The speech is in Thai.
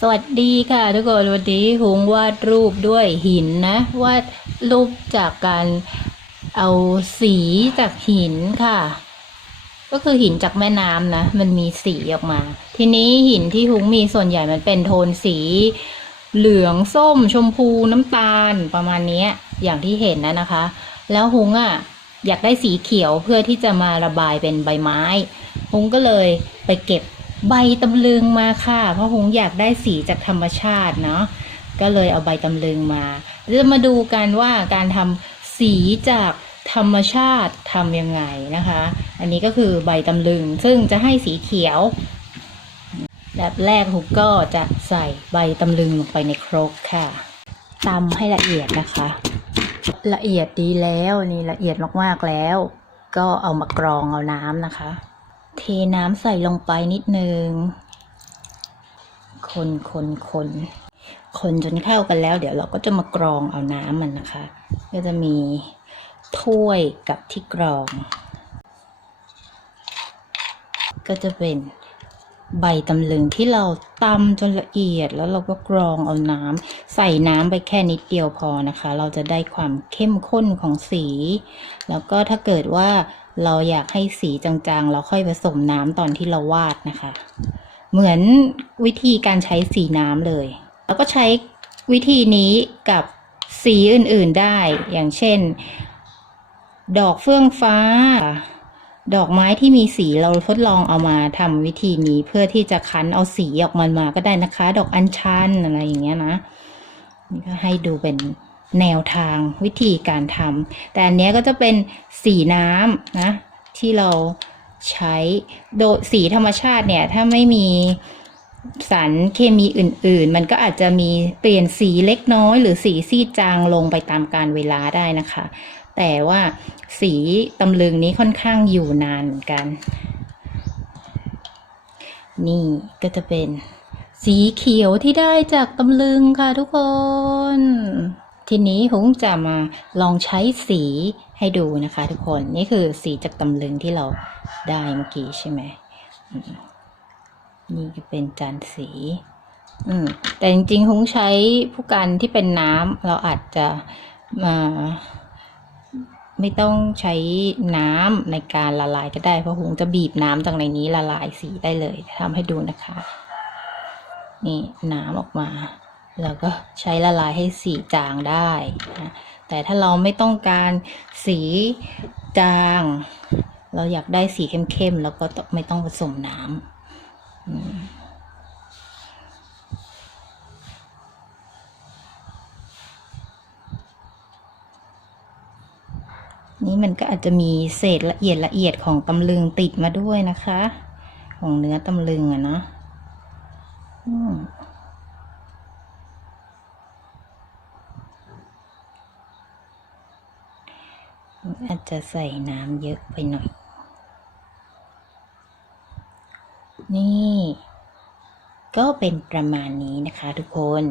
สวัสดีค่ะทุกคนวันนี้หุงวาดรูปด้วยหินนะวาดรูปจากการเอาสีจากหินค่ะ ก็คือหินจากแม่น้ำนะมันมีสีออกมา ทีนี้หินที่หุงมีส่วนใหญ่มันเป็นโทนสี เหลืองส้ม ชมพูน้ำตาลประมาณนี้อย่างที่เห็นนะนะคะ แล้วหุงอะอยากได้สีเขียวเพื่อที่จะมาระบายเป็นใบไม้ หุงก็เลยไปเก็บ ใบตำลึงมาค่ะ เพราะหงอยากได้สีจากธรรมชาติเนาะก็เลยเอาใบตำลึงมาจะมาดูกันว่าการทำสีจากธรรมชาติทำยังไงนะคะ อันนี้ก็คือใบตำลึง ซึ่งจะให้สีเขียวแบบแรกหุกก็จะใส่ใบตำลึงลงไปในครกค่ะตำให้ละเอียดนะคะ ละเอียดดีแล้วนี่ละเอียดมากๆแล้ว ก็เอามากรองเอาน้ำนะคะ เทน้ำใส่ลงไปนิดนึง คนคนคนคนจนเข้ากันแล้ว เดี๋ยวเราก็จะมากรองเอาน้ำมันนะคะ ก็จะมีถ้วยกับที่กรอง ก็จะเป็น ใบตำลึงที่เราตำจนละเอียดแล้วเราก็กรองเอาน้ำใส่น้ำไปแค่นิดเดียวพอนะคะ เราจะได้ความเข้มข้นของสี แล้วก็ถ้าเกิดว่าเราอยากให้สีจางๆ เราค่อยผสมน้ำตอนที่เราวาดนะคะ เหมือนวิธีการใช้สีน้ำเลย แล้วก็ใช้วิธีนี้กับสีอื่นๆได้ อย่างเช่น ดอกเฟื่องฟ้า ดอกไม้ที่มีสีเราทดลองเอามาทำวิธีนี้เพื่อที่จะคั้นเอาสีออกมามาก็ได้นะคะ ดอกอัญชันอะไรอย่างเงี้ยนะนี่ก็ให้ดูเป็นแนวทางวิธีการทำแต่อันเนี้ยก็จะเป็นสีน้ำนะที่เราใช้โดยสีธรรมชาติเนี่ยถ้าไม่มีสารเคมีอื่น ๆ มันก็อาจจะมีเปลี่ยนสีเล็กน้อย หรือสีซีดจางลงไปตามการเวลาได้นะคะ แต่ว่าสีตำลึงนี้ค่อนข้างอยู่นานเหมือนกัน นี่ก็จะเป็นสีเขียวที่ได้จากตำลึงค่ะทุกคน ทีนี้หุงจะมาลองใช้สีให้ดูนะคะทุกคน นี่คือสีจากตำลึงที่เราได้เมื่อกี้ใช่ไหม นี่ก็เป็นจานสี อืมแต่จริงๆหุงใช้ผู้กันที่เป็นน้ำเราอาจจะมา ไม่ต้องใช้น้ำในการละลายก็ได้ เพราะหุงจะบีบน้ำจากในนี้ละลายสีได้เลยทำให้ดูนะคะ นี่น้ำออกมาแล้วก็ใช้ละลายให้สีจางได้นะแต่ถ้าเราไม่ต้องการสีจาง เราอยากได้สีเข้มๆแล้วก็ไม่ต้องผสมน้ำ นี่มันก็อาจจะมีเศษละเอียดละเอียดของตำลึงติดมาด้วยนะคะ ของเนื้อตำลึงอะเนาะอืมอาจจะใส่น้ำเยอะไปหน่อย นี่ ก็เป็นประมาณนี้นะคะทุกคน